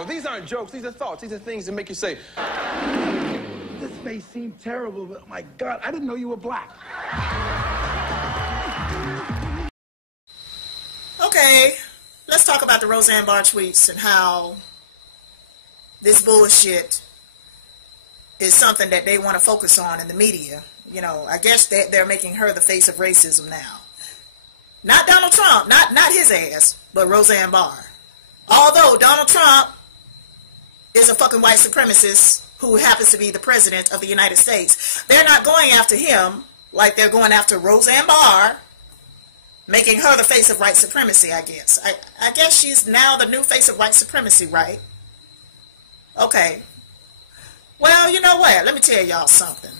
Now, these aren't jokes. These are thoughts. These are things that make you say, this may seem terrible, but oh my God, I didn't know you were black. Okay, let's talk about the Roseanne Barr tweets and how this bullshit is something that they want to focus on in the media. You know, I guess they're making her the face of racism now. Not Donald Trump, not his ass, but Roseanne Barr. Although Donald Trump is a fucking white supremacist who happens to be the president of the United States, they're not going after him like they're going after Roseanne Barr, making her the face of white supremacy, I guess. I guess she's now the new face of white supremacy, right? Okay. Well, you know what? Let me tell y'all something.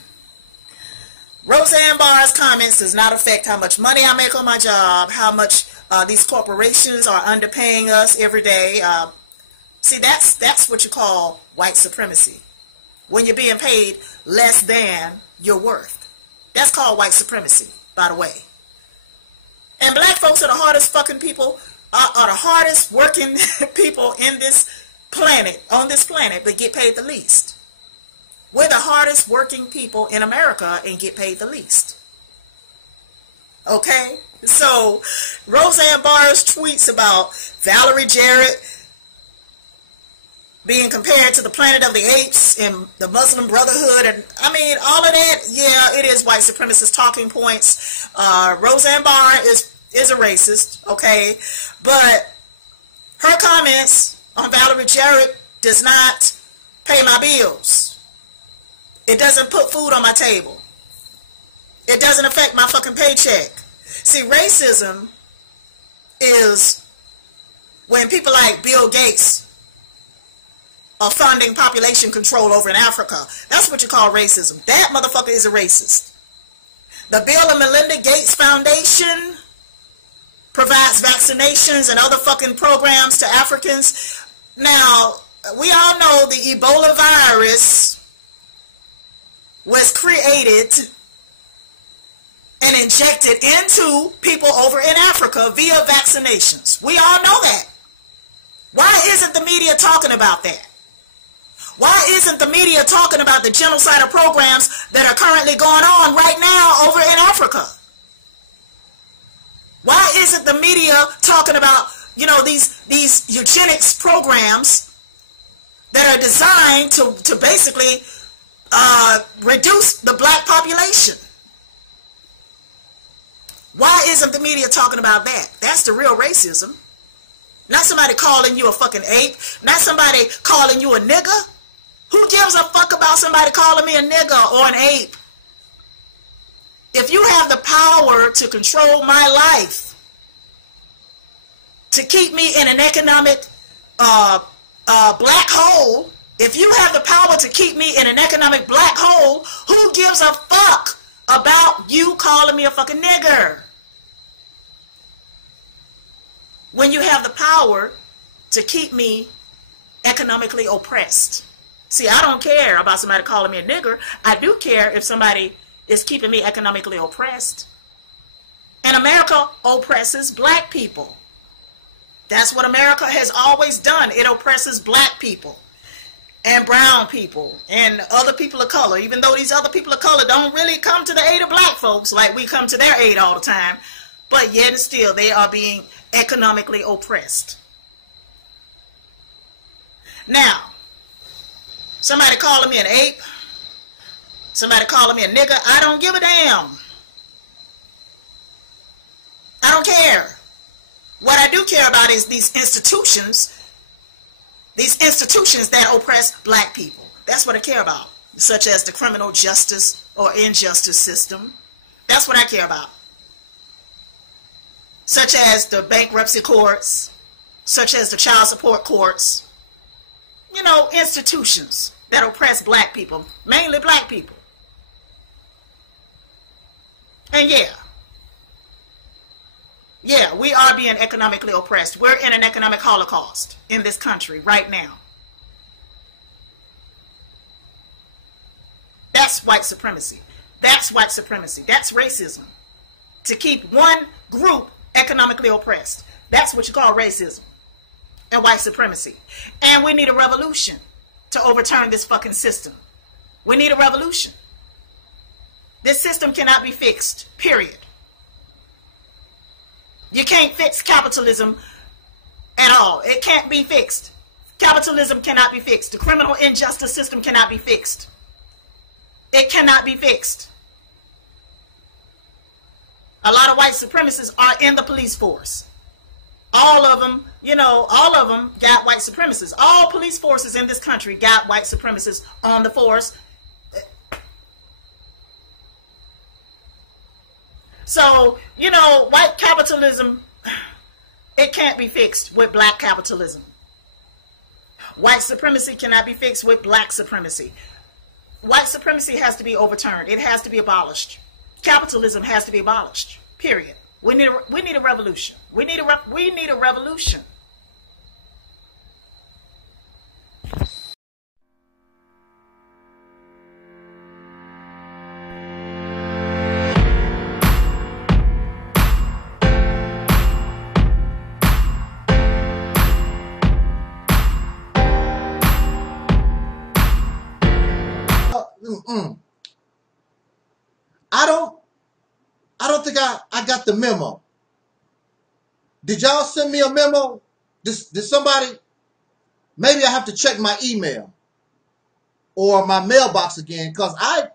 Roseanne Barr's comments does not affect how much money I make on my job, how much these corporations are underpaying us every day. See, that's what you call white supremacy. When you're being paid less than your worth. That's called white supremacy, by the way. And black folks are the hardest fucking people, are the hardest working people in this planet, on this planet, but get paid the least. We're the hardest working people in America and get paid the least. Okay? So, Roseanne Barr's tweets about Valerie Jarrett being compared to the Planet of the Apes and the Muslim Brotherhood, and I mean, all of that, yeah, it is white supremacist talking points. Roseanne Barr is a racist, okay? But her comments on Valerie Jarrett does not pay my bills. It doesn't put food on my table. It doesn't affect my fucking paycheck. See, racism is when people like Bill Gates are funding population control over in Africa. That's what you call racism. That motherfucker is a racist. The Bill and Melinda Gates Foundation provides vaccinations and other fucking programs to Africans. Now, we all know the Ebola virus was created and injected into people over in Africa via vaccinations. We all know that. Why isn't the media talking about that? Why isn't the media talking about the genocidal programs that are currently going on right now over in Africa? Why isn't the media talking about, you know, these eugenics programs that are designed to basically reduce the black population? Why isn't the media talking about that? That's the real racism. Not somebody calling you a fucking ape. Not somebody calling you a nigger. Who gives a fuck about somebody calling me a nigger or an ape? If you have the power to control my life, to keep me in an economic black hole, if you have the power to keep me in an economic black hole, who gives a fuck about you calling me a fucking nigger? When you have the power to keep me economically oppressed. See, I don't care about somebody calling me a nigger. I do care if somebody is keeping me economically oppressed. And America oppresses black people. That's what America has always done. It oppresses black people and brown people and other people of color, even though these other people of color don't really come to the aid of black folks like we come to their aid all the time. But yet and still, they are being economically oppressed. Now, somebody calling me an ape, somebody calling me a nigger, I don't give a damn. I don't care. What I do care about is these institutions that oppress black people. That's what I care about, such as the criminal justice or injustice system. That's what I care about. Such as the bankruptcy courts, such as the child support courts. You know, institutions that oppress black people, mainly black people. And yeah, we are being economically oppressed. We're in an economic holocaust in this country right now. That's white supremacy. That's white supremacy. That's racism. To keep one group economically oppressed. That's what you call racism. and white supremacy. And we need a revolution to overturn this fucking system. We need a revolution. This system cannot be fixed, period. You can't fix capitalism at all. It can't be fixed. Capitalism cannot be fixed. The criminal injustice system cannot be fixed. It cannot be fixed. A lot of white supremacists are in the police force. All of them, you know, all of them got white supremacists. All police forces in this country got white supremacists on the force. So, you know, white capitalism, it can't be fixed with black capitalism. White supremacy cannot be fixed with black supremacy. White supremacy has to be overturned. It has to be abolished. Capitalism has to be abolished. Period. We need a revolution. We need a revolution. I don't think I got the memo. Did y'all send me a memo? Did somebody? Maybe I have to check my email or my mailbox again, because I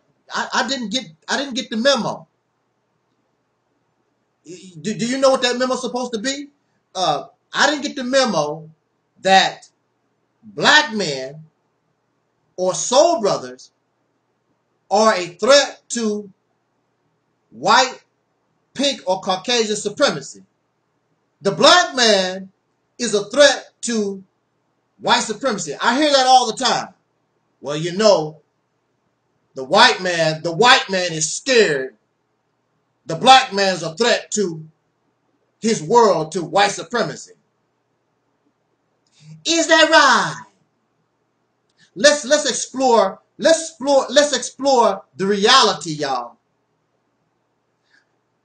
didn't get the memo. Do you know what that memo's supposed to be? I didn't get the memo that black men or soul brothers are a threat to white, pink, or Caucasian supremacy. The black man is a threat to white supremacy. I hear that all the time. Well, you know, the white man is scared. The black man's a threat to his world, to white supremacy. Is that right? Let's explore the reality, y'all.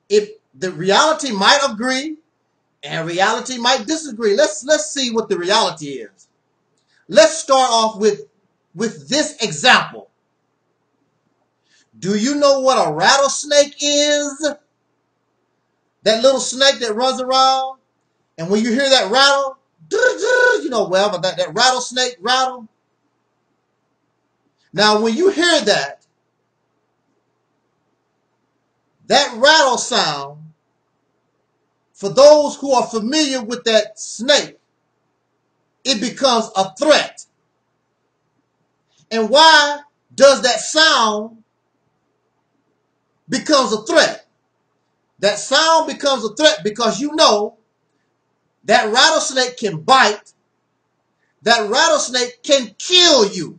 If the reality might agree and reality might disagree, let's see what the reality is. Let's start off with this example. Do you know what a rattlesnake is? That little snake that runs around, and when you hear that rattle, you know, well, but that rattlesnake rattle. Now, when you hear that rattle sound, for those who are familiar with that snake, it becomes a threat. And why does that sound becomes a threat? That sound becomes a threat because you know that rattlesnake can bite. That rattlesnake can kill you.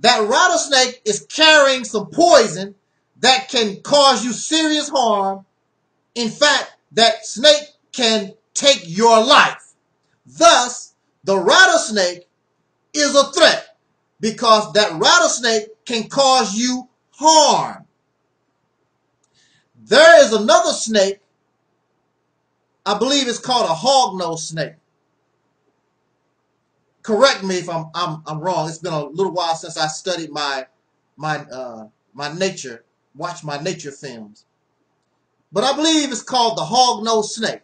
That rattlesnake is carrying some poison that can cause you serious harm. In fact, that snake can take your life. Thus, the rattlesnake is a threat because that rattlesnake can cause you harm. There is another snake, I believe it's called a hognose snake. Correct me if I'm wrong. It's been a little while since I studied my nature, watched my nature films. But I believe it's called the hognose snake.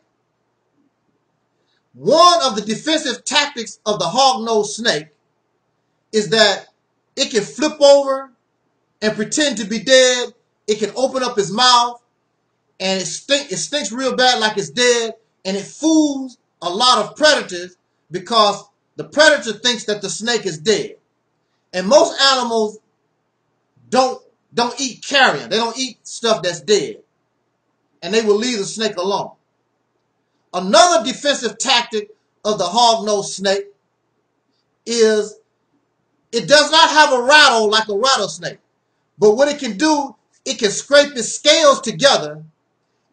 One of the defensive tactics of the hognose snake is that it can flip over and pretend to be dead. It can open up its mouth and it stinks real bad like it's dead, and it fools a lot of predators because the predator thinks that the snake is dead. And most animals don't eat carrion. They don't eat stuff that's dead. And they will leave the snake alone. Another defensive tactic of the hognose snake is it does not have a rattle like a rattlesnake. But what it can do, it can scrape its scales together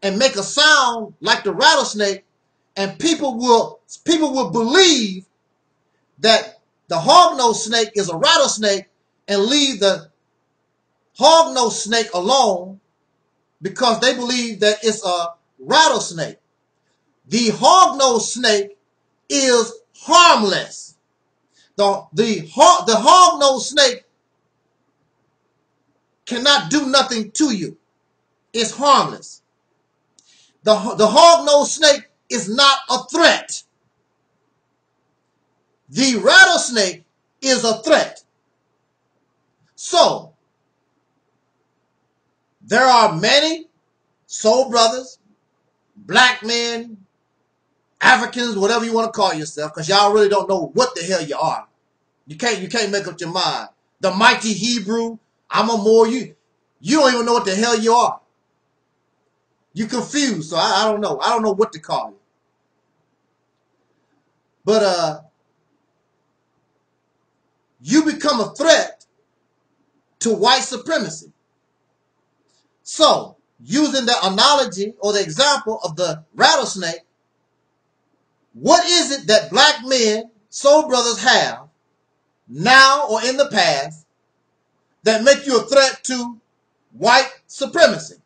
and make a sound like the rattlesnake, and people will believe that the hognose snake is a rattlesnake and leave the hognose snake alone because they believe that it's a rattlesnake. The hognose snake is harmless. The hog-nosed snake cannot do nothing to you. It's harmless. The hog-nosed snake is not a threat. The rattlesnake is a threat. So, there are many soul brothers, black men, Africans, whatever you want to call yourself, because y'all really don't know what the hell you are. You can't make up your mind. The mighty Hebrew, I'm a more, you don't even know what the hell you are. You confused, so I don't know. I don't know what to call you. But you become a threat to white supremacy. So, using the analogy or the example of the rattlesnake, what is it that black men, soul brothers have now or in the past that make you a threat to white supremacy?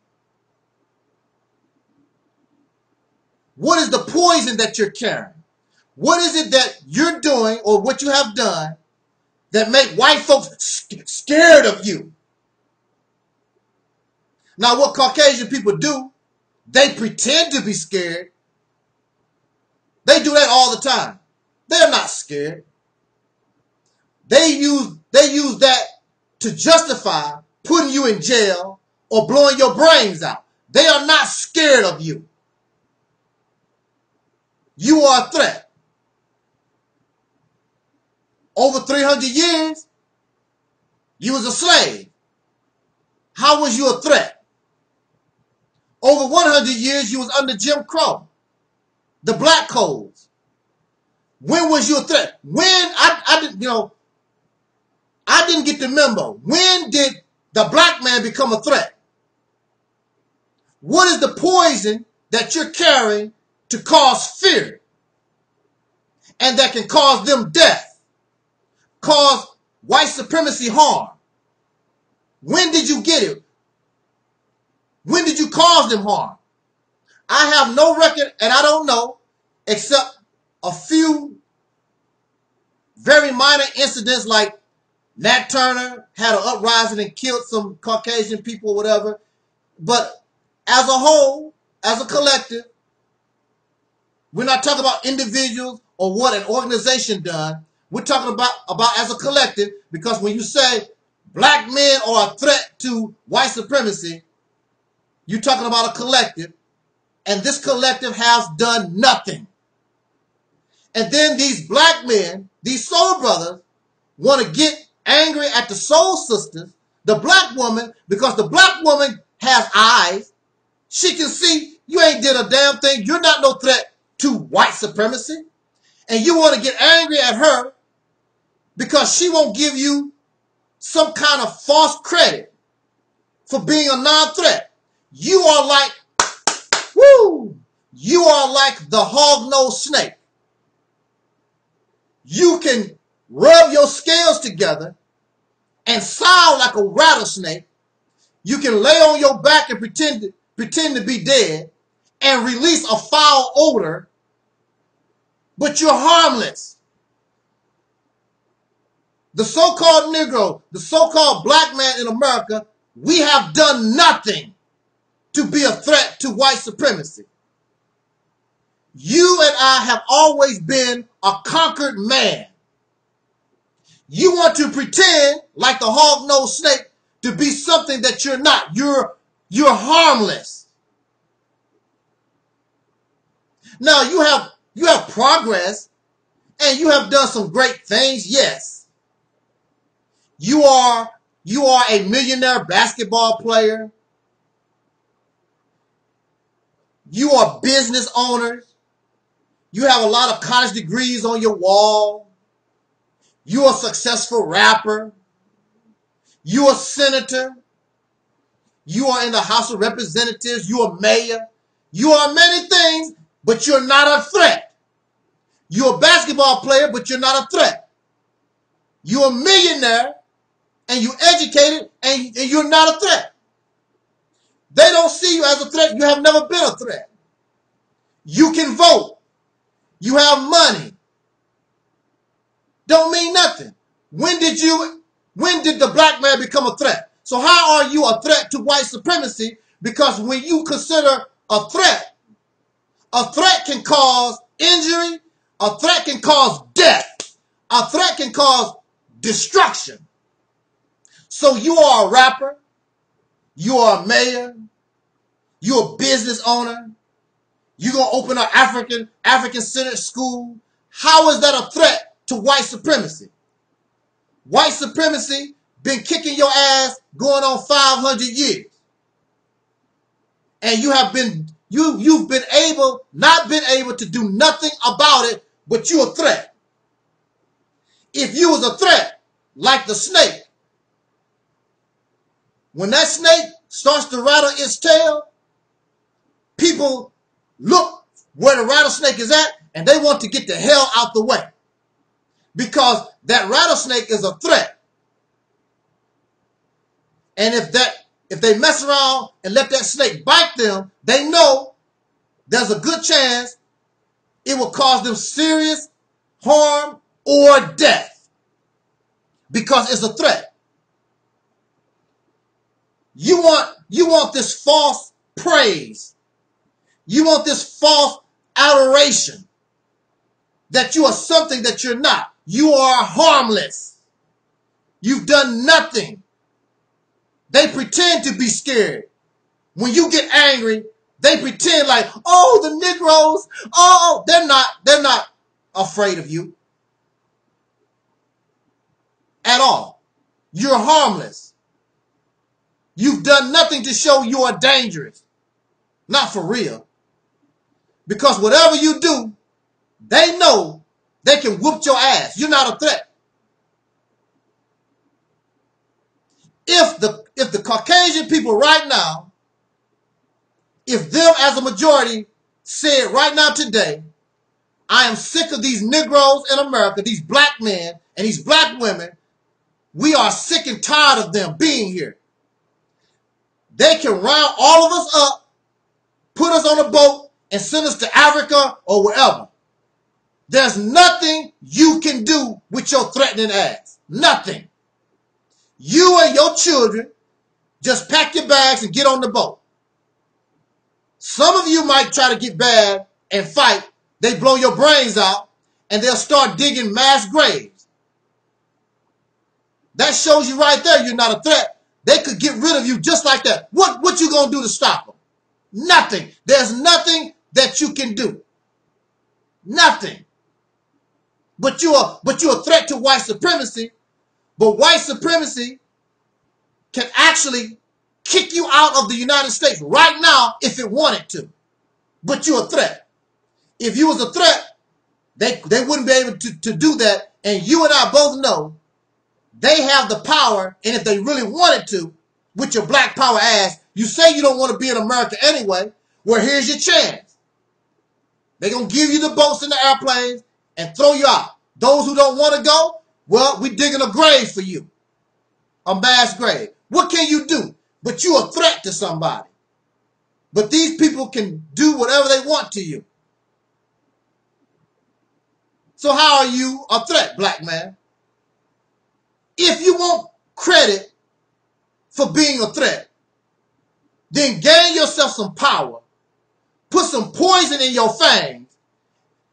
What is the poison that you're carrying? What is it that you're doing or what you have done that make white folks scared of you? Now, what Caucasian people do, they pretend to be scared. They do that all the time. They're not scared. They use that to justify putting you in jail or blowing your brains out. They are not scared of you. You are a threat. Over 300 years, you was a slave. How was you a threat? Over 100 years, you was under Jim Crow, the black codes. When was you a threat? When, I didn't get the memo. When did the black man become a threat? What is the poison that you're carrying to cause fear and that can cause them death, cause white supremacy harm? When did you get it? When did you cause them harm? I have no record, and I don't know, except a few very minor incidents like Nat Turner had an uprising and killed some Caucasian people or whatever. But as a whole, as a collective, we're not talking about individuals or what an organization done. We're talking about as a collective, because when you say black men are a threat to white supremacy, you're talking about a collective, and this collective has done nothing. And then these black men, these soul brothers, want to get angry at the soul sisters, the black woman, because the black woman has eyes. She can see you ain't did a damn thing. You're not no threat to white supremacy. And you want to get angry at her because she won't give you some kind of false credit for being a non-threat. You are like, woo, you are like the hog-nosed snake. You can rub your scales together and sound like a rattlesnake. You can lay on your back and pretend to be dead and release a foul odor, but you're harmless. The so-called Negro, the so-called black man in America, we have done nothing to be a threat to white supremacy. You and I have always been a conquered man. You want to pretend like the hog-nosed snake to be something that you're not. You're harmless. Now you have progress and you have done some great things, yes. You are a millionaire basketball player. You are business owners. You have a lot of college degrees on your wall. You're a successful rapper. You're a senator. You are in the House of Representatives. You're a mayor. You are many things, but you're not a threat. You're a basketball player, but you're not a threat. You're a millionaire, and you're educated, and you're not a threat. They don't see you as a threat. You have never been a threat. You can vote. You have money. don't mean nothing. When did the black man become a threat? So how are you a threat to white supremacy? Because when you consider a threat can cause injury, a threat can cause death, a threat can cause destruction. So you are a rapper, you are a mayor, you're a business owner, you're going to open an African-centered school. How is that a threat to white supremacy? White supremacy been kicking your ass going on 500 years. And you have been, you've been able, not been able to do nothing about it, but you're a threat. If you was a threat, like the snake, when that snake starts to rattle its tail, people look where the rattlesnake is at and they want to get the hell out the way. Because that rattlesnake is a threat. And if they mess around and let that snake bite them, they know there's a good chance it will cause them serious harm or death. Because it's a threat. You want this false praise. You want this false adoration that you are something that you're not. You are harmless. You've done nothing. They pretend to be scared. When you get angry, they pretend like, oh, the Negroes, oh, they're not afraid of you at all. You're harmless. You've done nothing to show you are dangerous. Not for real. Because whatever you do, they know they can whoop your ass. You're not a threat. If the Caucasian people right now, if them as a majority said right now today, I am sick of these Negroes in America, these black men and these black women, we are sick and tired of them being here. They can round all of us up, put us on a boat, and send us to Africa or wherever. There's nothing you can do with your threatening ass. Nothing. You and your children just pack your bags and get on the boat. Some of you might try to get bad and fight. They blow your brains out and they'll start digging mass graves. That shows you right there you're not a threat. They could get rid of you just like that. What you gonna do to stop them? Nothing. There's nothing that you can do. Nothing. But you're a threat to white supremacy. But white supremacy can actually kick you out of the United States right now if it wanted to. But you're a threat. If you was a threat, they wouldn't be able to do that. And you and I both know they have the power, and if they really wanted to, with your black power ass, you say you don't want to be in America anyway, well, here's your chance. They're going to give you the boats and the airplanes and throw you out. Those who don't want to go, well, we're digging a grave for you. A mass grave. What can you do? But you're a threat to somebody. But these people can do whatever they want to you. So how are you a threat, black man? If you want credit for being a threat, then gain yourself some power, put some poison in your fangs,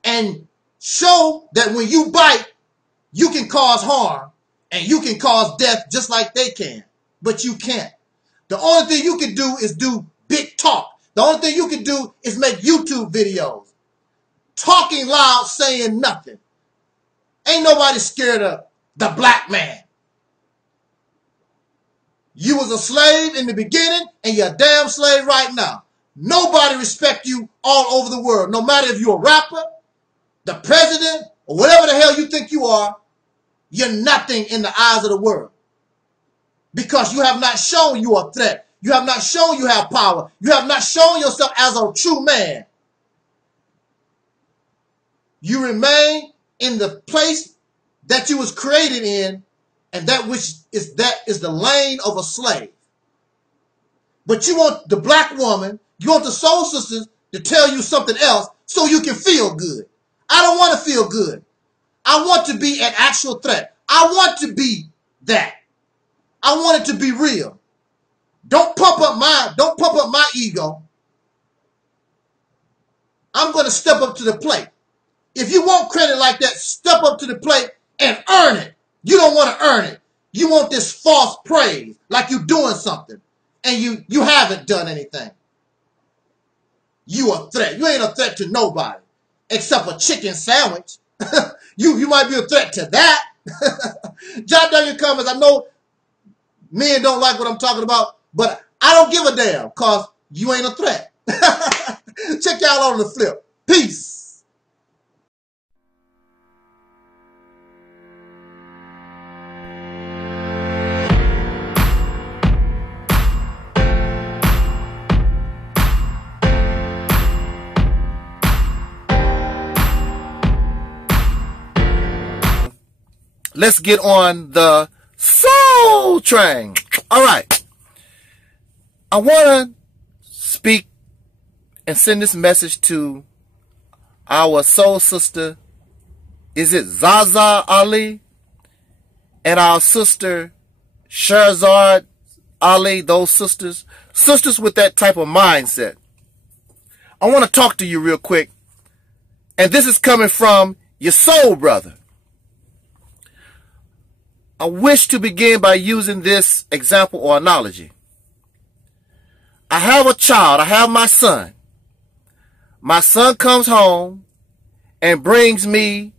and show that when you bite, you can cause harm and you can cause death just like they can. But you can't. The only thing you can do is do big talk. The only thing you can do is make YouTube videos. Talking loud, saying nothing. Ain't nobody scared of the black man. You was a slave in the beginning and you're a damn slave right now. Nobody respect you all over the world. No matter if you're a rapper, the president, or whatever the hell you think you are, you're nothing in the eyes of the world. Because you have not shown you a threat. You have not shown you have power. You have not shown yourself as a true man. You remain in the place that you was created in, and that is the lane of a slave. But you want the black woman, you want the soul sisters to tell you something else so you can feel good. I don't want to feel good. I want to be an actual threat. I want to be that. I want it to be real. Don't pump up my ego. I'm going to step up to the plate. If you want credit like that, step up to the plate and earn it. You don't want to earn it. You want this false praise, like you're doing something, and you haven't done anything. You a threat. You ain't a threat to nobody, except a chicken sandwich. You might be a threat to that. Jot down your comments. I know men don't like what I'm talking about, but I don't give a damn, because you ain't a threat. Check y'all on the flip. Peace. Let's get on the soul train. All right. I want to speak and send this message to our soul sister. Is it Zaza Ali? And our sister Sherzad Ali, those sisters. Sisters with that type of mindset. I want to talk to you real quick. And this is coming from your soul brother. I wish to begin by using this example or analogy. I have a child. I have my son. My son comes home and brings me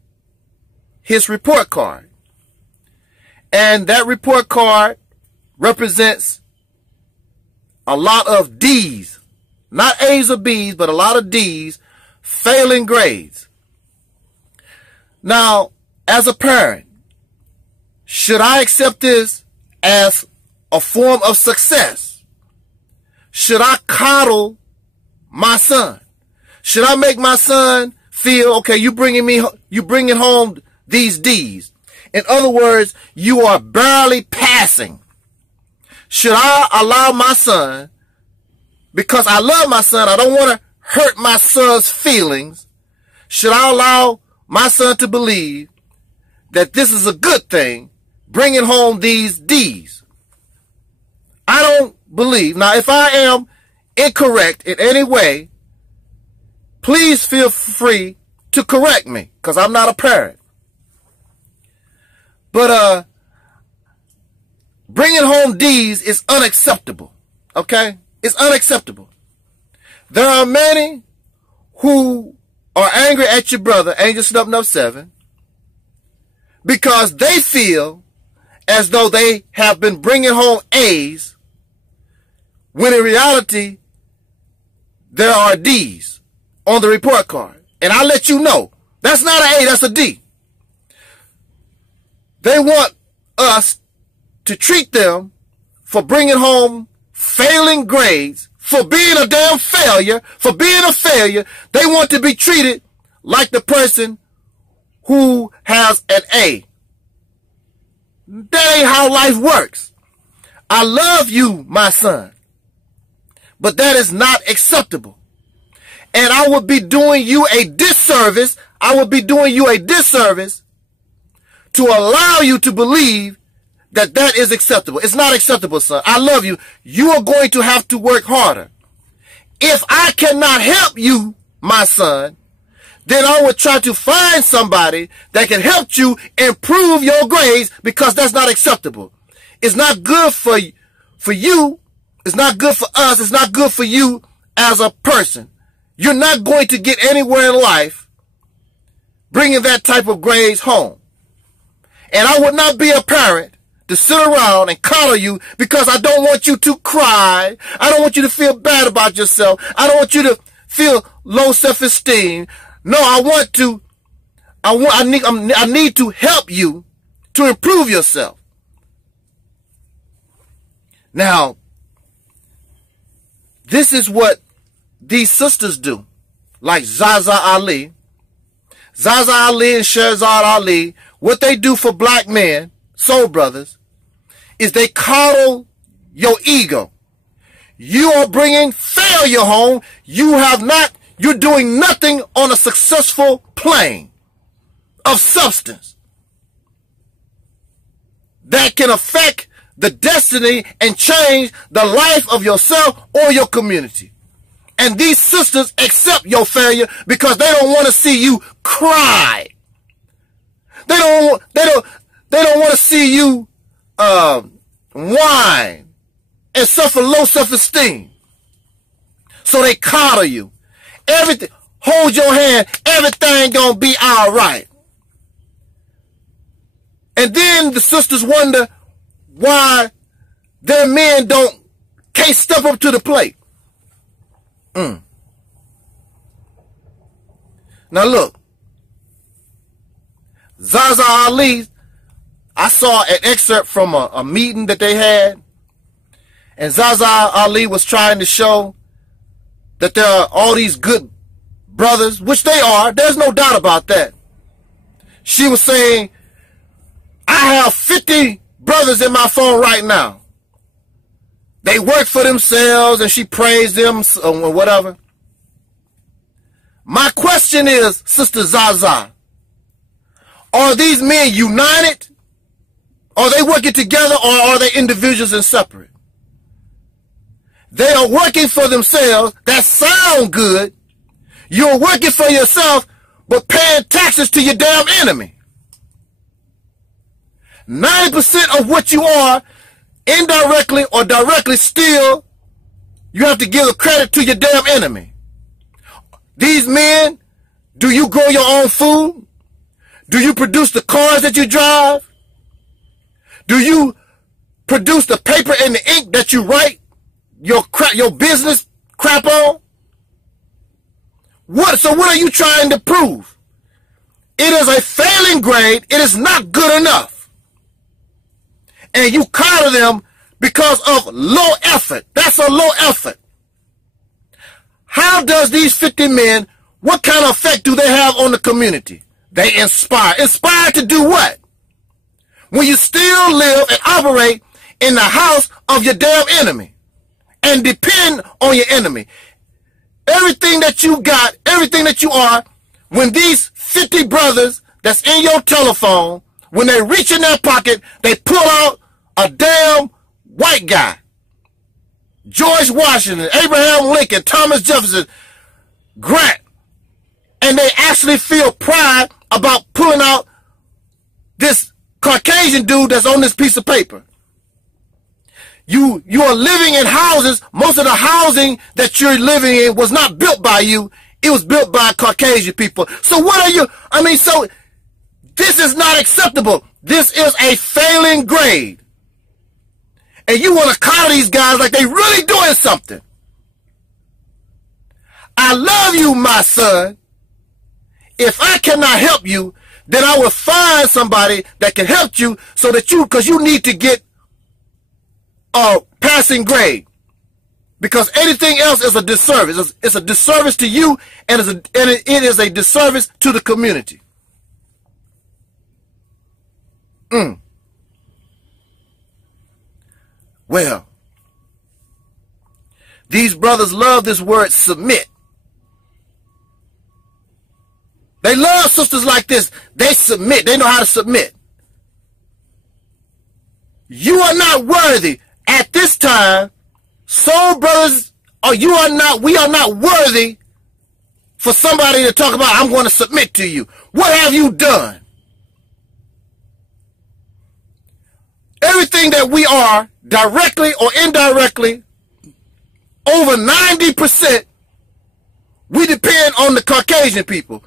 his report card. And that report card represents a lot of D's. Not A's or B's, but a lot of D's, failing grades. Now, as a parent, should I accept this as a form of success? Should I coddle my son? Should I make my son feel, okay, you bringing home these D's? In other words, you are barely passing. Should I allow my son, because I love my son, I don't want to hurt my son's feelings, should I allow my son to believe that this is a good thing, bringing home these D's? I don't believe. Now, if I am incorrect in any way, please feel free to correct me, because I'm not a parent. But bringing home D's is unacceptable, okay? It's unacceptable. There are many who are angry at your brother, Angel Snub 7, because they feel as though they have been bringing home A's, when in reality, there are D's on the report card. And I let you know, that's not an A, that's a D. They want us to treat them for bringing home failing grades, for being a damn failure, for being a failure. They want to be treated like the person who has an A. That ain't how life works. I love you, my son, but that is not acceptable. And I would be doing you a disservice. I would be doing you a disservice to allow you to believe that that is acceptable. It's not acceptable, son. I love you. You are going to have to work harder. If I cannot help you, my son, then I would try to find somebody that can help you improve your grades, because that's not acceptable. It's not good for you. It's not good for us. It's not good for you as a person. You're not going to get anywhere in life bringing that type of grades home. And I would not be a parent to sit around and coddle you, because I don't want you to cry. I don't want you to feel bad about yourself. I don't want you to feel low self-esteem. No, I need to help you to improve yourself. Now, this is what these sisters do, like Zaza Ali. Zaza Ali and Sherzad Ali, what they do for black men, soul brothers, is they coddle your ego. You are bringing failure home. You're doing nothing on a successful plane. of substance that can affect the destiny and change the life of yourself or your community. And these sisters accept your failure because they don't want to see you cry. They don't want to see you whine and suffer low self-esteem. So they coddle you. Everything, hold your hand, everything gonna be all right. And then the sisters wonder why their men can't step up to the plate. Now look, Zaza Ali, I saw an excerpt from a meeting that they had, and Zaza Ali was trying to show that there are all these good brothers, which they are, there's no doubt about that. She was saying, I have 50 brothers in my phone right now. They work for themselves, and she praised them or whatever. My question is, Sister Zaza, are these men united? Are they working together, or are they individuals and separate? They are working for themselves. That sound good. You're working for yourself, but paying taxes to your damn enemy. 90% of what you are, indirectly or directly, still, you have to give the credit to your damn enemy. These men, do you grow your own food? Do you produce the cars that you drive? Do you produce the paper and the ink that you write your business crap on? So what are you trying to prove? It is a failing grade. It is not good enough. And you coddle them because of low effort. That's a low effort. How does these 50 men, what kind of effect do they have on the community? They inspire. Inspire to do what? When you still live and operate in the house of your damn enemy and depend on your enemy. Everything that you got, everything that you are, when these 50 brothers that's in your telephone, when they reach in their pocket, they pull out a damn white guy. George Washington, Abraham Lincoln, Thomas Jefferson, Grant. And they actually feel pride about pulling out this Caucasian dude that's on this piece of paper. You are living in houses. Most of the housing that you're living in was not built by you. It was built by Caucasian people. So what are you? So this is not acceptable. This is a failing grade. And you want to call these guys like they really doing something. I love you, my son. If I cannot help you, then I will find somebody that can help you so that because you need to get a passing grade. Because anything else is a disservice. It's a disservice to you, and it is a disservice to the community. Well, these brothers love this word submit. They love sisters like this. They submit. They know how to submit. You are not worthy. At this time, soul brothers, we are not worthy for somebody to talk about, I'm going to submit to you. What have you done? Everything that we are, directly or indirectly, over 90%, we depend on the Caucasian people.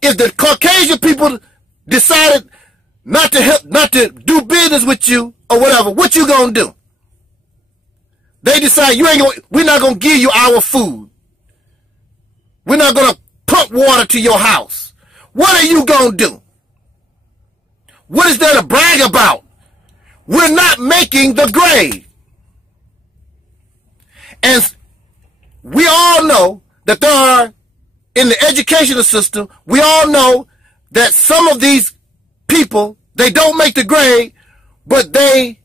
If the Caucasian people decided not to do business with you or whatever, what you gonna do? They decide we're not gonna give you our food. We're not gonna pump water to your house. What are you gonna do? What is there to brag about? We're not making the grade. And we all know that there are, in the educational system, we all know that some of these people, they don't make the grade, but they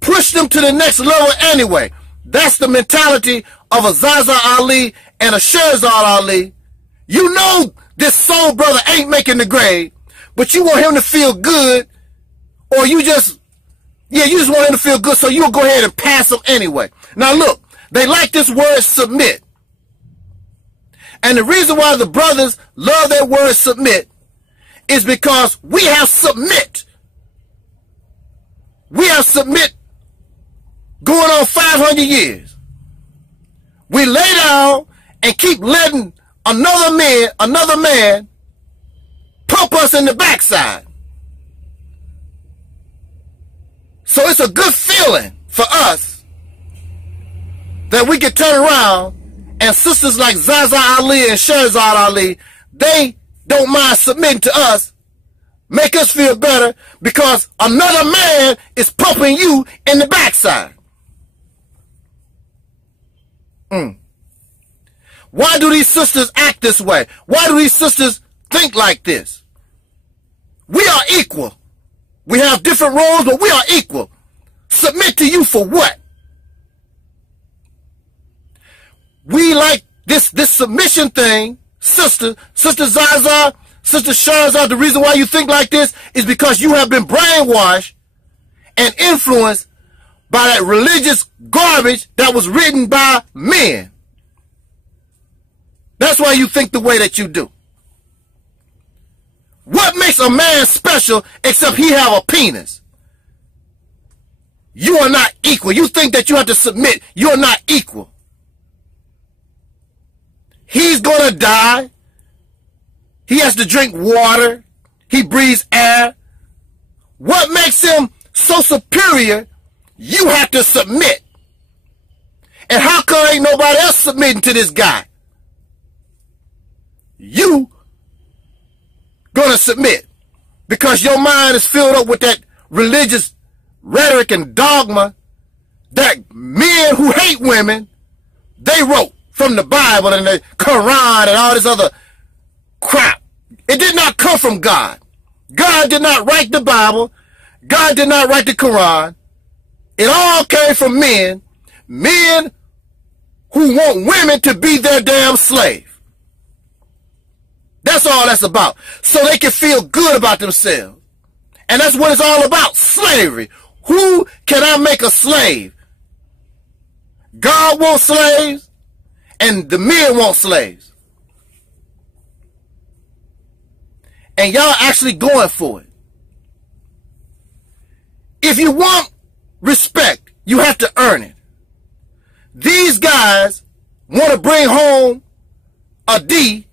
push them to the next level anyway. That's the mentality of a Zaza Ali and a Sherzad Ali. You know this soul brother ain't making the grade, but you want him to feel good, or you just want him to feel good, so you'll go ahead and pass him anyway. Now look, they like this word submit. And the reason why the brothers love that word submit is because we have submit. We have submit going on 500 years. We lay down and keep letting another man pump us in the backside. So it's a good feeling for us that we can turn around and sisters like Zaza Ali and Sherzad Ali, they don't mind submitting to us, make us feel better because another man is pumping you in the backside. Why do these sisters act this way? Why do these sisters think like this? We are equal. We have different roles, but we are equal. Submit to you for what? We like this submission thing, Sister Zaza, Sister Sherzad. The reason why you think like this is because you have been brainwashed and influenced by that religious garbage that was written by men. That's why you think the way that you do. What makes a man special except he have a penis? You are not equal. You think that you have to submit. You are not equal. He's going to die. He has to drink water. He breathes air. What makes him so superior? You have to submit. And how come ain't nobody else submitting to this guy? You gonna submit because your mind is filled up with that religious rhetoric and dogma that men who hate women, they wrote from the Bible and the Quran and all this other crap. It did not come from God. God did not write the Bible. God did not write the Quran. It all came from men who want women to be their damn slave. That's all that's about. So they can feel good about themselves. And that's what it's all about. Slavery. Who can I make a slave? God wants slaves and the men want slaves. And y'all actually going for it. If you want respect, you have to earn it. These guys want to bring home a D,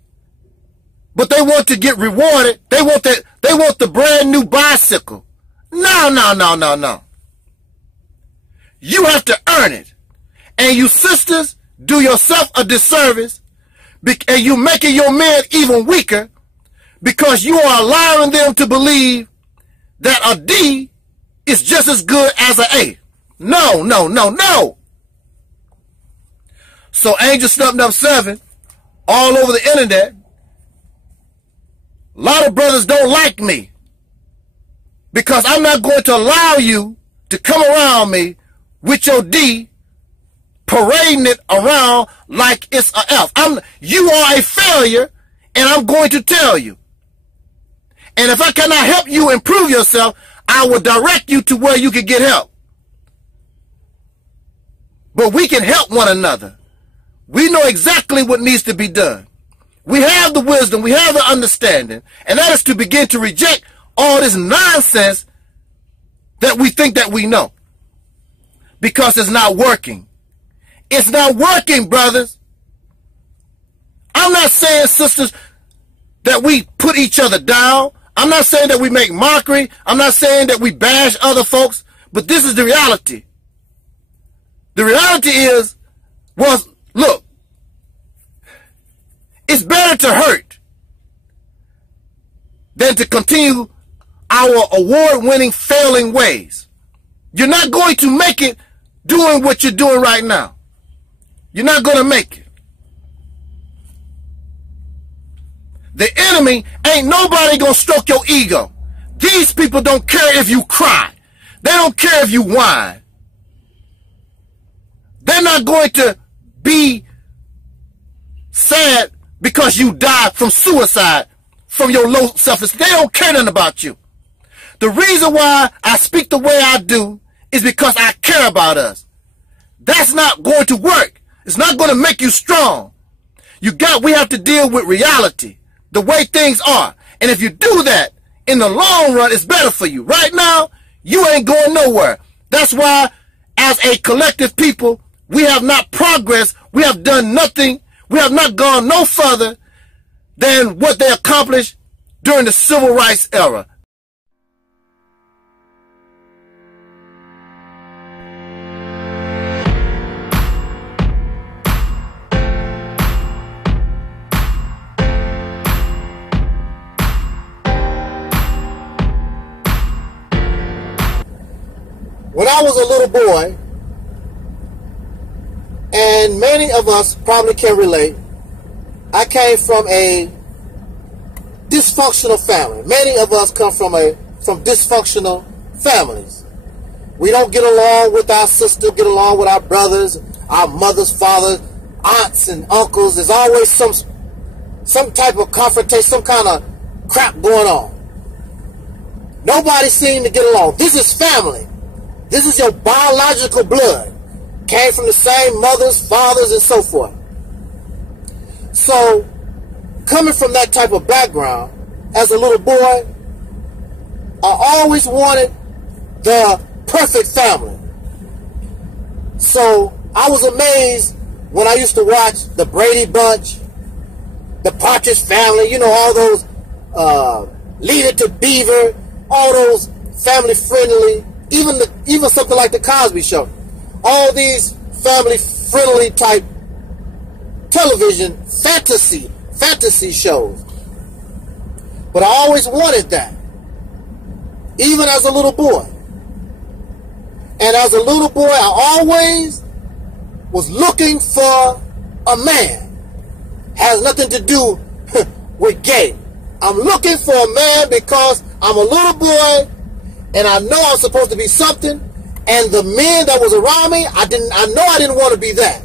but they want to get rewarded. They want the brand new bicycle. No. You have to earn it. And you sisters do yourself a disservice, and you making your men even weaker because you are allowing them to believe that a D is just as good as an A. No. So Angel Snubbed Up 7 all over the internet. A lot of brothers don't like me because I'm not going to allow you to come around me with your D, parading it around like it's a F. You are a failure, and I'm going to tell you. And if I cannot help you improve yourself, I will direct you to where you can get help. But we can help one another. We know exactly what needs to be done. We have the wisdom, we have the understanding, and that is to begin to reject all this nonsense that we think that we know. Because it's not working. It's not working, brothers. I'm not saying, sisters, that we put each other down. I'm not saying that we make mockery. I'm not saying that we bash other folks. But this is the reality. The reality is, well, look, it's better to hurt than to continue our award-winning failing ways. You're not going to make it doing what you're doing right now. You're not going to make it. The enemy ain't nobody going to stroke your ego. These people don't care if you cry. They don't care if you whine. They're not going to be sad because you died from suicide from your low self-esteem. They don't care nothing about you. The reason why I speak the way I do is because I care about us. That's not going to work. It's not going to make you strong. We have to deal with reality, the way things are. And if you do that, in the long run, it's better for you. Right now, you ain't going nowhere. That's why, as a collective people, we have not progressed. We have done nothing. We have not gone no further than what they accomplished during the civil rights era. When I was a little boy, and many of us probably can relate, I came from a dysfunctional family. Many of us come from dysfunctional families. We don't get along with our sister, get along with our brothers, our mothers, fathers, aunts, and uncles. There's always some type of confrontation, some kind of crap going on. Nobody seemed to get along. This is family. This is your biological blood. Came from the same mothers, fathers, and so forth. So, coming from that type of background, as a little boy, I always wanted the perfect family. So, I was amazed when I used to watch the Brady Bunch, the Partridge Family, you know, all those Lead It to Beaver, all those family-friendly, even something like the Cosby Show. All these family-friendly type television fantasy shows. But I always wanted that, even as a little boy. And as a little boy, I always was looking for a man. Has nothing to do with gay. I'm looking for a man because I'm a little boy and I know I'm supposed to be something, and the men that was around me, I know I didn't want to be that.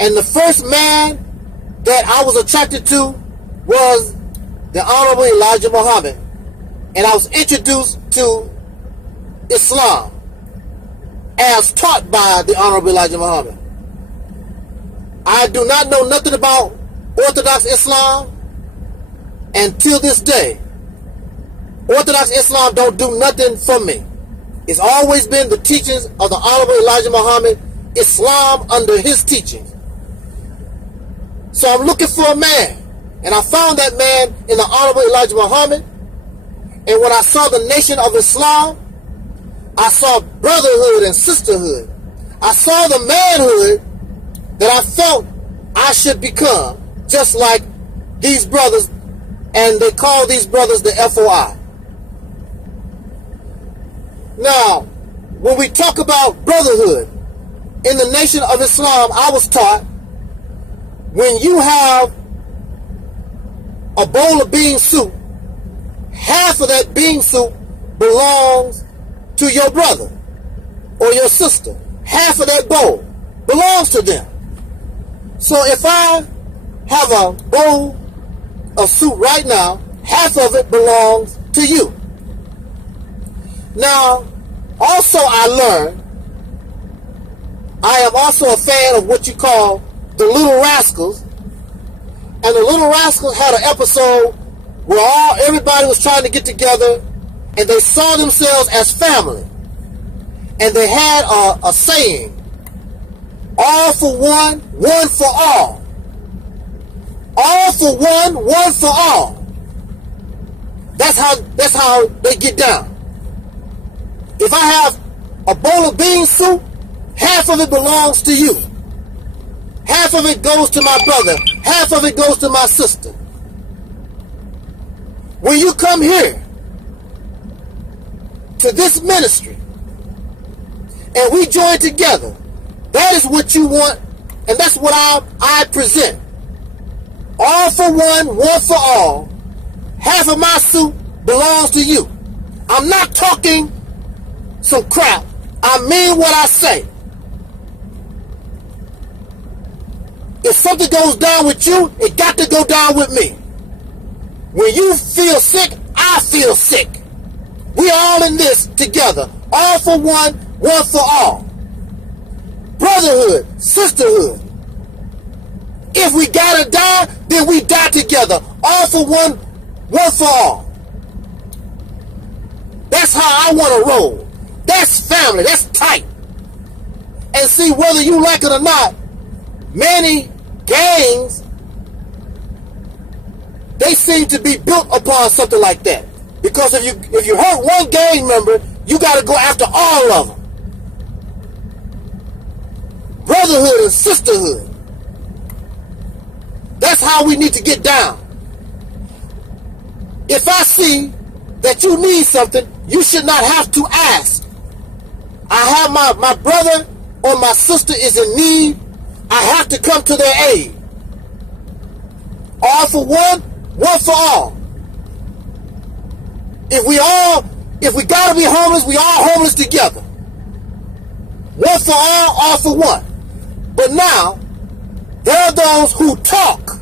And the first man that I was attracted to was the Honorable Elijah Muhammad. And I was introduced to Islam as taught by the Honorable Elijah Muhammad. I do not know nothing about Orthodox Islam until this day. Orthodox Islam don't do nothing for me. It's always been the teachings of the Honorable Elijah Muhammad, Islam under his teachings. So I'm looking for a man. And I found that man in the Honorable Elijah Muhammad. And when I saw the nation of Islam, I saw brotherhood and sisterhood. I saw the manhood that I felt I should become, just like these brothers, and they call these brothers the FOI. Now, when we talk about brotherhood in the nation of Islam, I was taught when you have a bowl of bean soup, half of that bean soup belongs to your brother or your sister. Half of that bowl belongs to them. So if I have a bowl of soup right now, half of it belongs to you. Now, also I learned, I am also a fan of what you call the Little Rascals. And the Little Rascals had an episode where everybody was trying to get together and they saw themselves as family. And they had a saying, all for one, one for all. All for one, one for all. That's how they get down. If I have a bowl of bean soup, half of it belongs to you. Half of it goes to my brother. Half of it goes to my sister. When you come here to this ministry and we join together, that is what you want, and that's what I present. All for one, one for all. Half of my soup belongs to you. I'm not talking some crap. I mean what I say. If something goes down with you, it got to go down with me. When you feel sick, I feel sick. We all in this together. All for one, one for all. Brotherhood, sisterhood. If we gotta die, then we die together. All for one, one for all. That's how I want to roll. That's family. That's tight. And see, whether you like it or not, many gangs, they seem to be built upon something like that. Because if you hurt one gang member, you got to go after all of them. Brotherhood and sisterhood. That's how we need to get down. If I see that you need something, you should not have to ask. I have my brother or my sister is in need, I have to come to their aid. All for one, one for all. If we gotta be homeless, we all homeless together. One for all for one. But now, there are those who talk.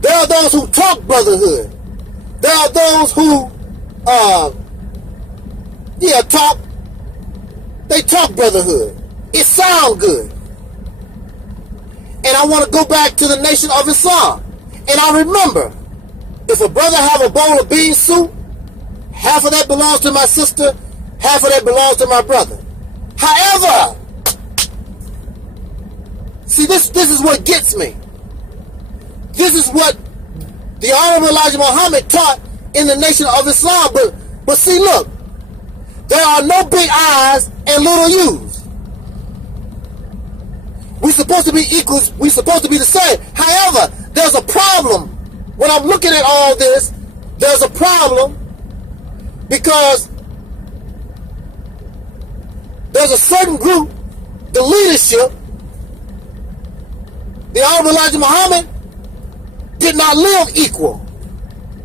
There are those who talk brotherhood. There are those who, talk. They talk brotherhood. It sounds good. And I want to go back to the Nation of Islam. And I remember, if a brother have a bowl of bean soup, half of that belongs to my sister, half of that belongs to my brother. However, see, this is what gets me. This is what the Honorable Elijah Muhammad taught in the Nation of Islam. But see, look, there are no big I's and little U's. We're supposed to be equals. We're supposed to be the same. However, there's a problem. When I'm looking at all this, there's a problem because there's a certain group, the leadership, the Honorable Elijah Muhammad did not live equal.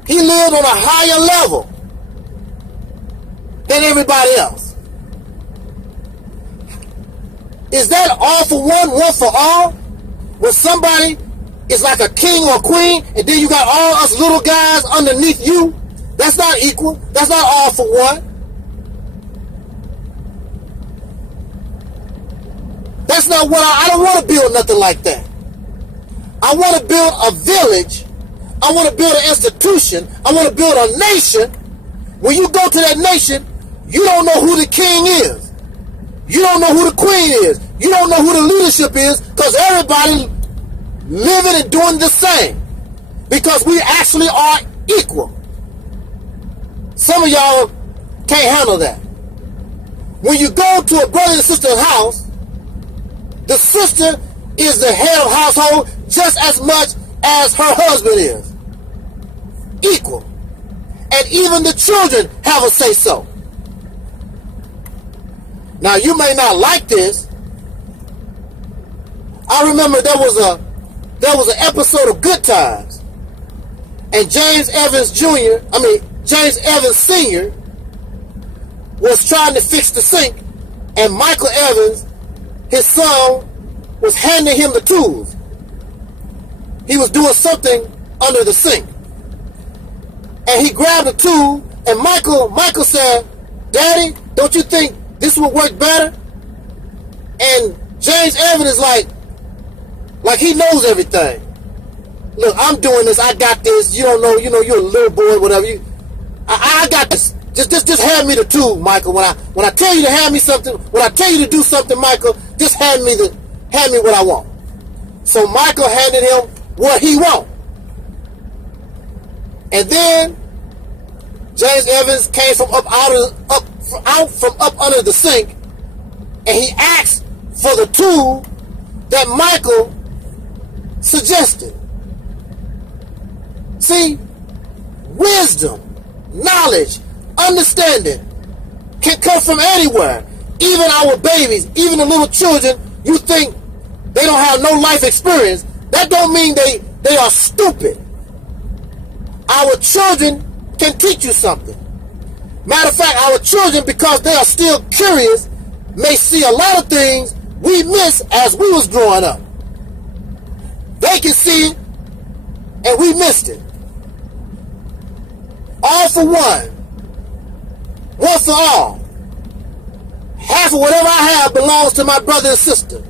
He lived on a higher level than everybody else. Is that all for one, one for all? When somebody is like a king or a queen, and then you got all us little guys underneath you, that's not equal. That's not all for one. That's not what I don't want to build nothing like that. I want to build a village. I want to build an institution. I want to build a nation. When you go to that nation, you don't know who the king is. You don't know who the queen is. You don't know who the leadership is, because everybody living and doing the same. Because we actually are equal. Some of y'all can't handle that. When you go to a brother and sister's house, the sister is the head of household just as much as her husband is. Equal. And even the children have a say-so. Now, you may not like this. I remember there was an episode of Good Times, and James Evans Sr. was trying to fix the sink, and Michael Evans, his son, was handing him the tools. He was doing something under the sink, and he grabbed the tool, and Michael said, "Daddy, don't you think this would work better?" And James Evans is like he knows everything. Look, I'm doing this. I got this. You don't know. You know, you're a little boy, whatever. I got this. Just hand me the tool, Michael. When I tell you to hand me something, when I tell you to do something, Michael, just hand me what I want. So Michael handed him what he want, and then James Evans came from out from up under the sink, and he asked for the tool that Michael suggested. See, wisdom, knowledge, understanding can come from anywhere. Even our babies, even the little children, you think they don't have no life experience. That don't mean they are stupid. Our children can teach you something. Matter of fact, our children, because they are still curious, may see a lot of things we miss as we was growing up. They can see it, and we missed it. all for one for all. Half of whatever I have belongs to my brother and sister.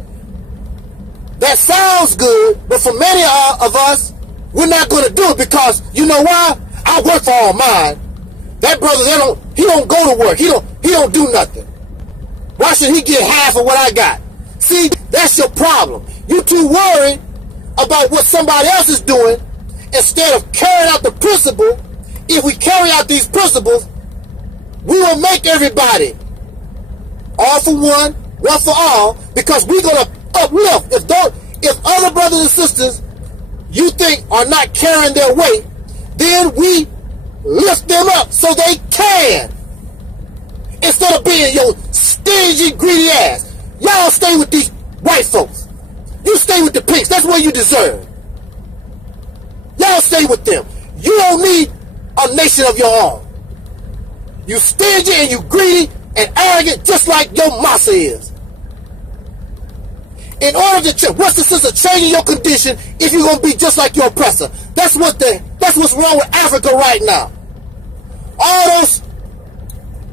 That sounds good, but for many of us, we're not going to do it because, you know why? I work for all mine. That brother, he don't go to work. He don't do nothing. Why should he get half of what I got? See, that's your problem. You too worried about what somebody else is doing instead of carrying out the principle. If we carry out these principles, we will make everybody all for one for all, because we're going to uplift. If other brothers and sisters you think are not carrying their weight, then we lift them up so they can. Instead of being your stingy, greedy ass. Y'all stay with these white folks. You stay with the pinks. That's what you deserve. Y'all stay with them. You don't need a nation of your own. You stingy and you greedy and arrogant just like your massa is. In order to change, what's the sense of changing your condition if you're going to be just like your oppressor? That's what's wrong with Africa right now. All those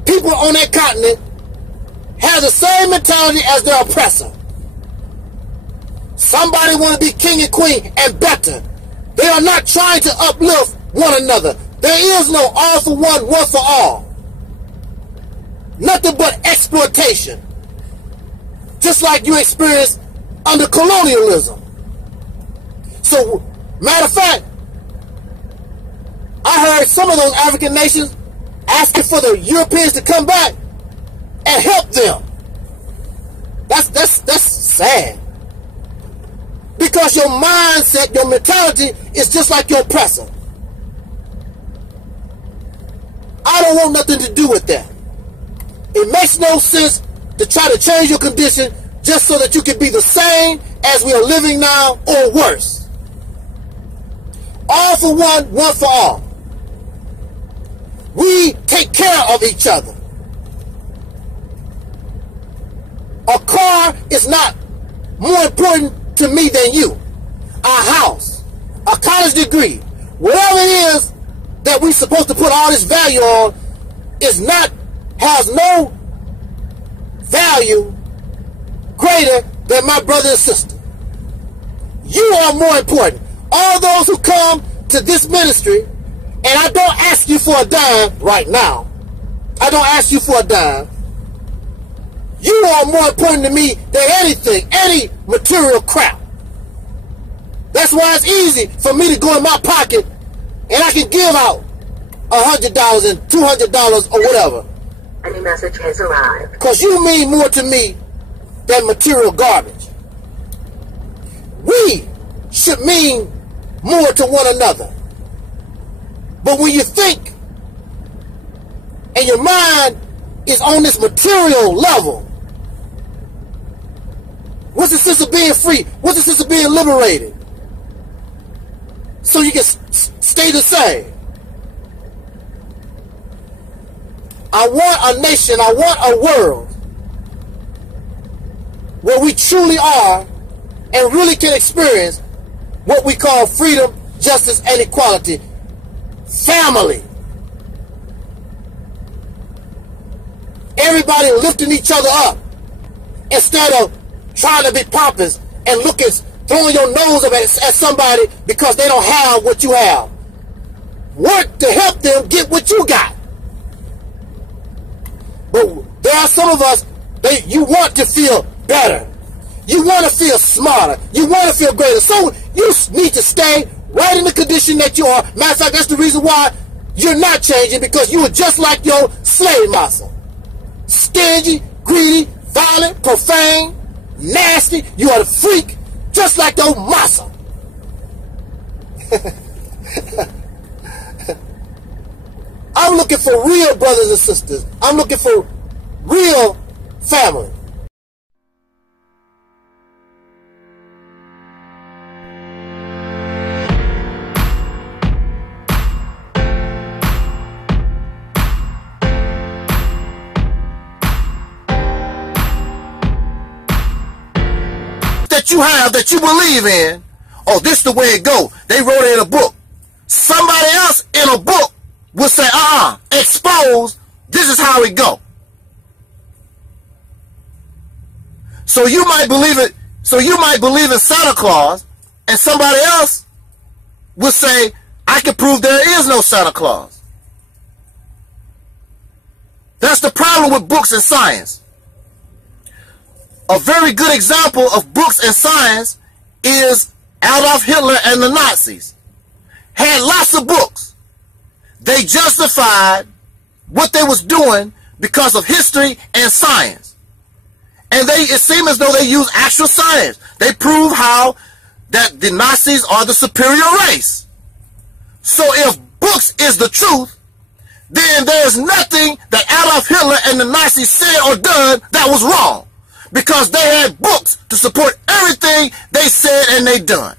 people on that continent have the same mentality as their oppressor. Somebody want to be king and queen and better. They are not trying to uplift one another. There is no all for one for all. Nothing but exploitation. Just like you experienced under colonialism. So, matter of fact, I heard some of those African nations asking for the Europeans to come back and help them. That's sad. Because your mindset, your mentality is just like your oppressor. I don't want nothing to do with that. It makes no sense to try to change your condition just so that you can be the same as we are living now or worse. All for one for all. We take care of each other. A car is not more important to me than you. A house, a college degree, whatever it is that we're supposed to put all this value on has no value greater than my brother and sister. You are more important. All those who come to this ministry, and I don't ask you for a dime right now. I don't ask you for a dime. You are more important to me than anything, any material crap. That's why it's easy for me to go in my pocket and I can give out $100 and $200 or whatever. A new message has arrived. Because you mean more to me than material garbage. We should mean more to one another. But when you think and your mind is on this material level, what's the sense of being free? What's the sense of being liberated? So you can stay the same. I want a nation, I want a world where we truly are and really can experience what we call freedom, justice, and equality. Family. Everybody lifting each other up instead of trying to be pompous and throwing your nose up at somebody because they don't have what you have. Work to help them get what you got. But there are some of us, you want to feel better. You want to feel smarter. You want to feel greater. So you need to stay right in the condition that you are. Matter of fact, that's the reason why you're not changing, because you are just like your slave master. Stingy, greedy, violent, profane, nasty. You are the freak, just like your master. I'm looking for real brothers and sisters. I'm looking for real family. That you have, that you believe in, oh, this is the way it go. They wrote it in a book. Somebody else in a book will say, expose, this is how it go. So you might believe it. So you might believe in Santa Claus, and somebody else will say, I can prove there is no Santa Claus. That's the problem with books and science. A very good example of books and science is Adolf Hitler and the Nazis. Had lots of books. They justified what they was doing because of history and science. And it seemed as though they used actual science. They proved how that the Nazis are the superior race. So if books is the truth, then there's nothing that Adolf Hitler and the Nazis said or done that was wrong. Because they had books to support everything they said and they done.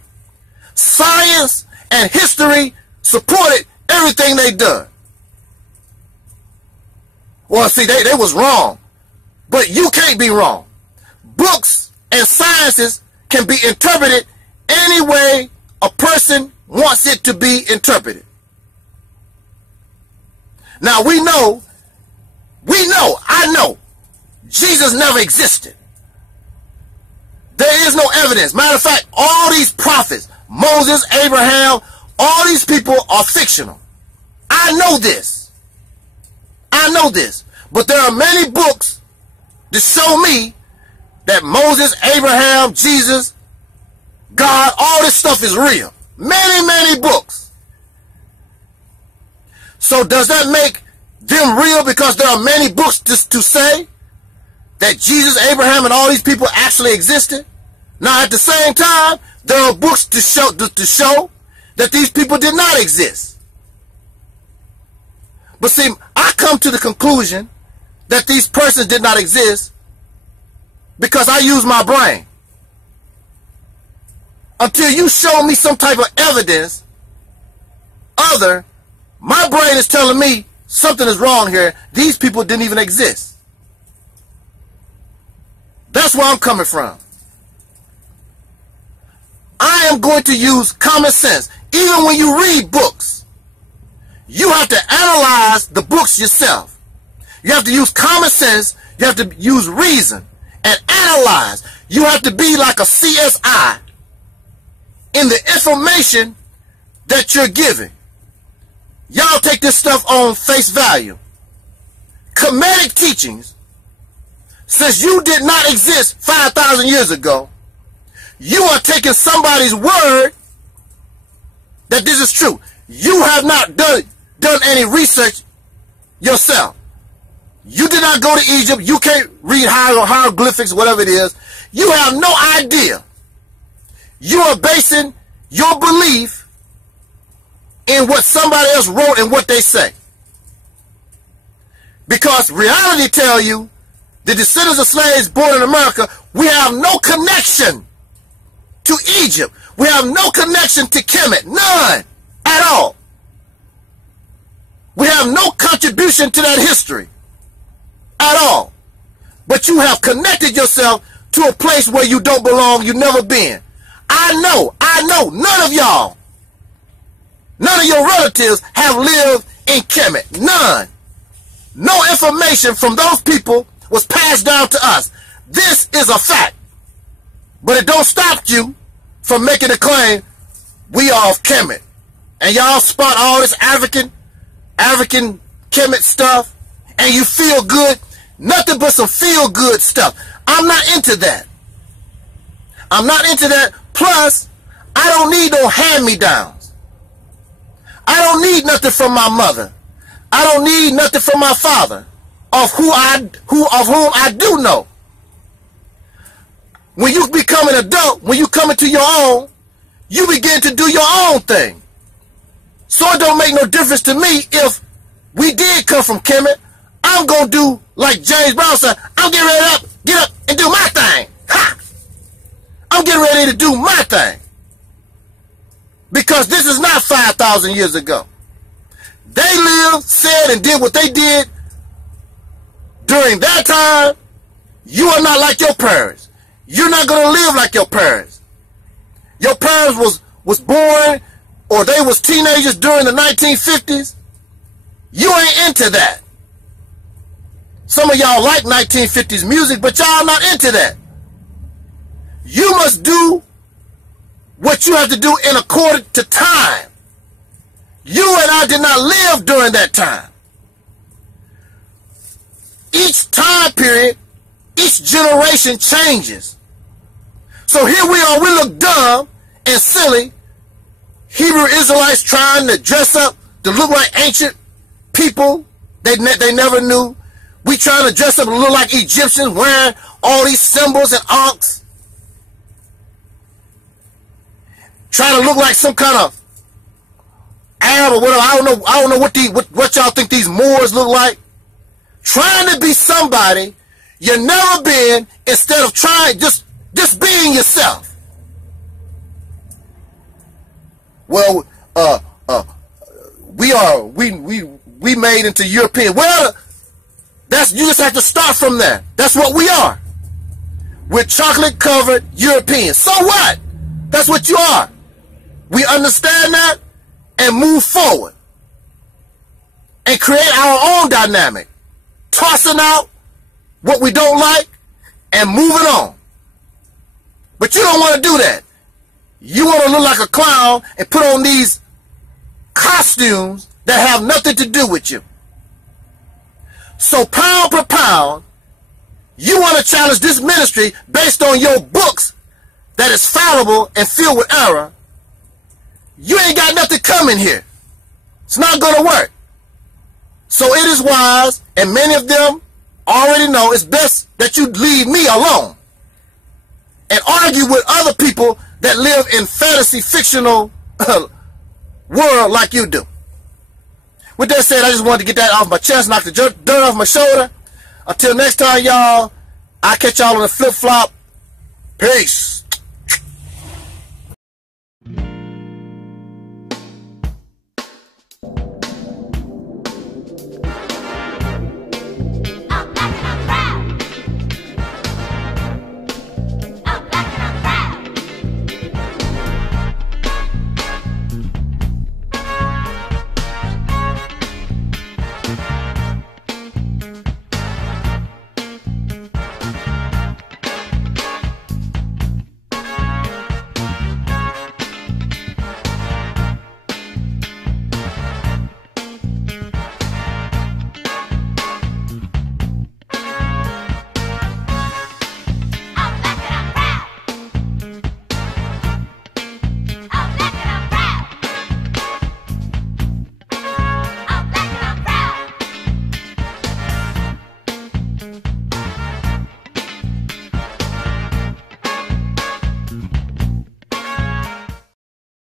Science and history supported everything they done. Well, see, they was wrong. But you can't be wrong. Books and sciences can be interpreted any way a person wants it to be interpreted. Now I know, Jesus never existed. There is no evidence. Matter of fact, all these prophets, Moses, Abraham, all these people are fictional. I know this. But there are many books that show me that Moses, Abraham, Jesus, God, all this stuff is real. Many, many books. So does that make them real because there are many books to say that Jesus, Abraham, and all these people actually existed? Now at the same time, there are books to show that these people did not exist. But see, I come to the conclusion that these persons did not exist because I use my brain. Until you show me some type of evidence my brain is telling me something is wrong here. These people didn't even exist. That's where I'm coming from. I am going to use common sense. Even when you read books, you have to analyze the books yourself. You have to use common sense. You have to use reason and analyze. You have to be like a CSI in the information that you're giving. Y'all take this stuff on face value. Comedic teachings, since you did not exist 5,000 years ago, you are taking somebody's word that this is true. You have not done any research yourself. You did not go to Egypt. You can't read hieroglyphics, whatever it is. You have no idea. You are basing your belief in what somebody else wrote and what they say. Because reality tell you, the descendants of slaves born in America, we have no connection to Egypt. We have no connection to Kemet. None at all. We have no contribution to that history at all. But you have connected yourself to a place where you don't belong. You've never been. I know, none of y'all, none of your relatives have lived in Kemet. None. No information from those people was passed down to us. This is a fact. But it don't stop you from making a claim, we are of Kemet. And y'all spot all this African Kemet stuff, and you feel good. Nothing but some feel good stuff. I'm not into that. I'm not into that. Plus, I don't need no hand-me-downs. I don't need nothing from my mother. I don't need nothing from my father, of whom I do know. When you become an adult, when you come into your own, you begin to do your own thing. So it don't make no difference to me if we did come from Kemet. I'm going to do like James Brown said, I'm getting ready to get up and do my thing. Ha! I'm getting ready to do my thing. Because this is not 5,000 years ago. They lived, said, and did what they did during that time. You are not like your parents. You're not going to live like your parents. Your parents was born, or they was teenagers during the 1950s. You ain't into that. Some of y'all like 1950s music, but y'all not into that. You must do what you have to do in accordance to time. You and I did not live during that time. Each time period, each generation changes. So here we are, we look dumb and silly. Hebrew Israelites trying to dress up to look like ancient people they never knew. We trying to dress up and look like Egyptians, wearing all these symbols and ankhs. Trying to look like some kind of Arab or whatever. I don't know what y'all think these Moors look like. Trying to be somebody you've never been, instead of trying just being yourself. Well, we made into European. Well, you just have to start from there. That's what we are. We're chocolate covered Europeans. So what? That's what you are. We understand that and move forward and create our own dynamic, tossing out what we don't like and moving on. But you don't want to do that. You want to look like a clown and put on these costumes that have nothing to do with you. So pound per pound, you want to challenge this ministry based on your books that is fallible and filled with error. You ain't got nothing coming here. It's not going to work. So it is wise, and many of them already know it's best that you leave me alone and argue with other people that live in fantasy fictional world like you do. With that said, I just wanted to get that off my chest, knock the dirt off my shoulder. Until next time, y'all, I'll catch y'all on the flip-flop. Peace.